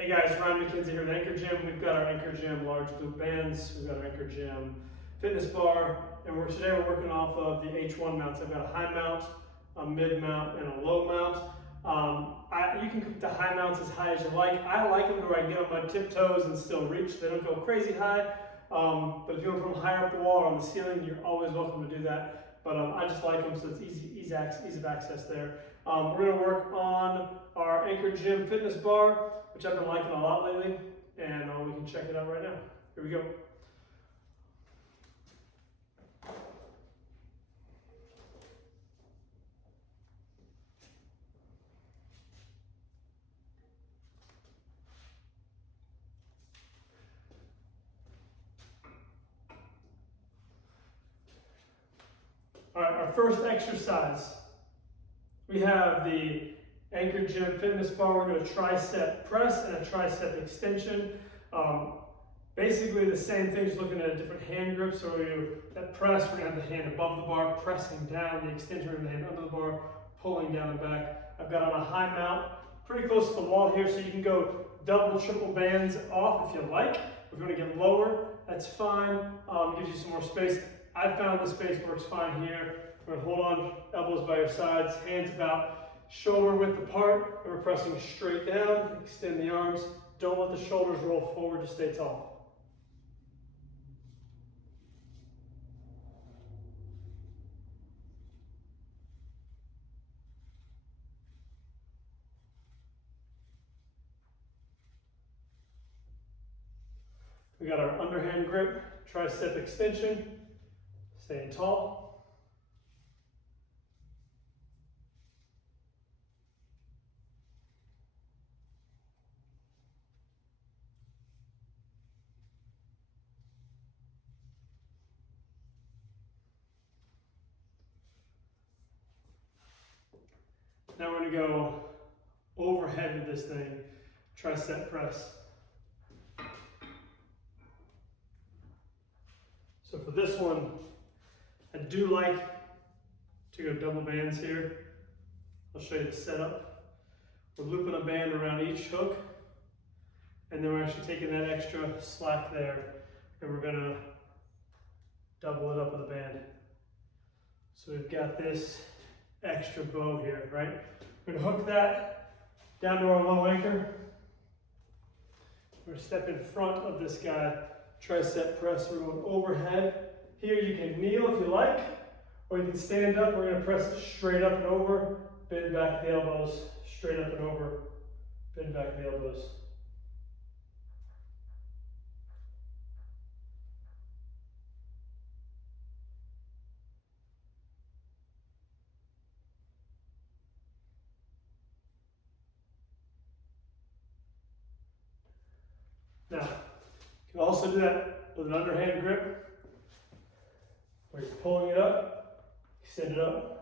Hey guys, Ryan McKenzie here with Anchor Gym. We've got our Anchor Gym large loop bands, we've got our Anchor Gym fitness bar, and today we're working off of the H1 mounts. I've got a high mount, a mid mount, and a low mount. You can cook the high mounts as high as you like. I like them where I can get on my tiptoes and still reach. They don't go crazy high, but if you want to put them higher up the wall or on the ceiling, you're always welcome to do that. But I just like them, so it's easy of access there. We're going to work on our Anchor Gym fitness bar, which I've been liking a lot lately, and we can check it out right now. Here we go. All right, our first exercise. We have the Anchor Gym fitness bar. We're going to tricep press and a tricep extension. Basically the same thing, just looking at a different hand grip. So we do that press, we're going to have the hand above the bar, pressing down. The extension, we're going to have the hand under the bar, pulling down and back. I've got on a high mount, pretty close to the wall here, so you can go double, triple bands off if you like. If you want to get lower, that's fine. Gives you some more space. I found the space works fine here. We're going to hold on, elbows by your sides, hands about shoulder width apart, and we're pressing straight down. Extend the arms. Don't let the shoulders roll forward, just stay tall. We got our underhand grip, tricep extension, staying tall. Now we're going to go overhead with this thing, tricep press. So for this one, I do like to go double bands here. I'll show you the setup. We're looping a band around each hook, and then we're actually taking that extra slack there, and we're gonna double it up with a band. So we've got this extra bow here, right? We're gonna hook that down to our low anchor. We're gonna step in front of this guy, tricep press. We're going overhead. Here you can kneel if you like, or you can stand up. We're gonna press it straight up and over, bend back the elbows, straight up and over, bend back the elbows. Now, you can also do that with an underhand grip, where you're pulling it up, extend it up.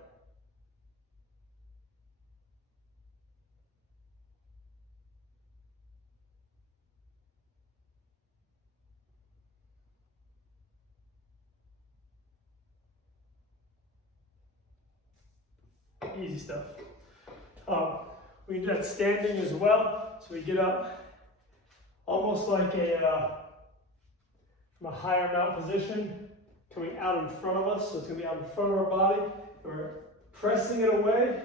Easy stuff. We can do that standing as well. So we get up almost like from a higher mount position, coming out in front of us. So it's going to be out in front of our body. We're pressing it away,